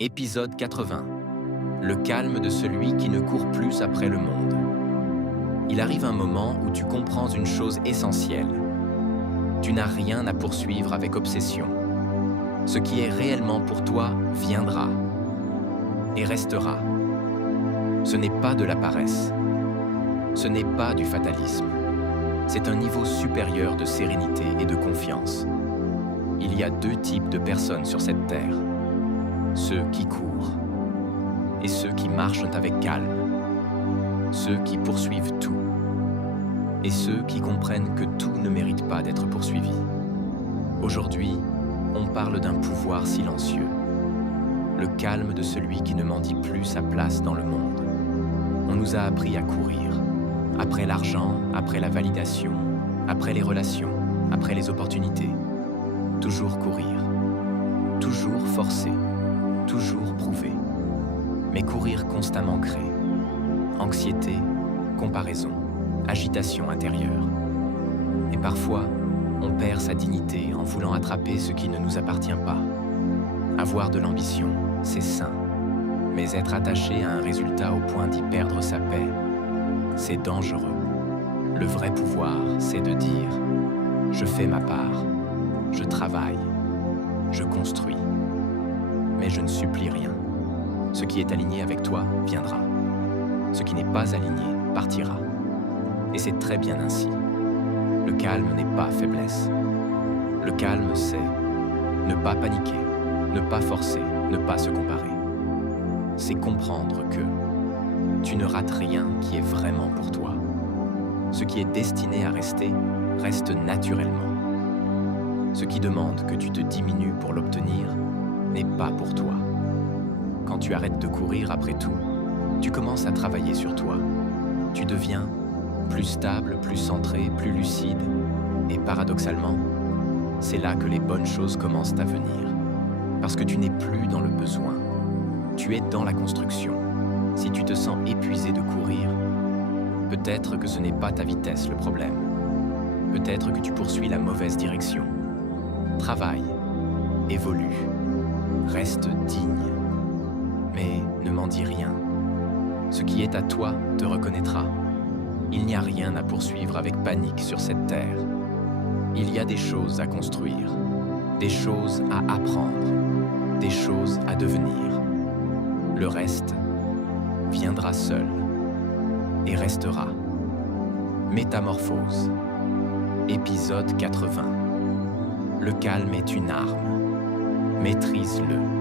Épisode 80. Le calme de celui qui ne court plus après le monde. Il arrive un moment où tu comprends une chose essentielle. Tu n'as rien à poursuivre avec obsession. Ce qui est réellement pour toi viendra et restera. Ce n'est pas de la paresse. Ce n'est pas du fatalisme. C'est un niveau supérieur de sérénité et de confiance. Il y a deux types de personnes sur cette terre. Ceux qui courent et ceux qui marchent avec calme, ceux qui poursuivent tout et ceux qui comprennent que tout ne mérite pas d'être poursuivi. Aujourd'hui, on parle d'un pouvoir silencieux, le calme de celui qui ne mendie plus sa place dans le monde. On nous a appris à courir, après l'argent, après la validation, après les relations, après les opportunités. Toujours courir, toujours forcer, toujours prouver, mais courir constamment crée anxiété, comparaison, agitation intérieure. Et parfois, on perd sa dignité en voulant attraper ce qui ne nous appartient pas. Avoir de l'ambition, c'est sain, mais être attaché à un résultat au point d'y perdre sa paix, c'est dangereux. Le vrai pouvoir, c'est de dire « Je fais ma part, je travaille, je construis ». Mais je ne supplie rien. Ce qui est aligné avec toi viendra. Ce qui n'est pas aligné partira. Et c'est très bien ainsi. Le calme n'est pas faiblesse. Le calme, c'est ne pas paniquer, ne pas forcer, ne pas se comparer. C'est comprendre que tu ne rates rien qui est vraiment pour toi. Ce qui est destiné à rester, reste naturellement. Ce qui demande que tu te diminues pour l'obtenir, n'est pas pour toi. Quand tu arrêtes de courir après tout, tu commences à travailler sur toi. Tu deviens plus stable, plus centré, plus lucide. Et paradoxalement, c'est là que les bonnes choses commencent à venir. Parce que tu n'es plus dans le besoin. Tu es dans la construction. Si tu te sens épuisé de courir, peut-être que ce n'est pas ta vitesse le problème. Peut-être que tu poursuis la mauvaise direction. Travaille, évolue. Reste digne, mais ne m'en dis rien. Ce qui est à toi te reconnaîtra. Il n'y a rien à poursuivre avec panique sur cette terre. Il y a des choses à construire, des choses à apprendre, des choses à devenir. Le reste viendra seul et restera. Métamorphose. Épisode 80. Le calme est une arme. Maîtrise-le.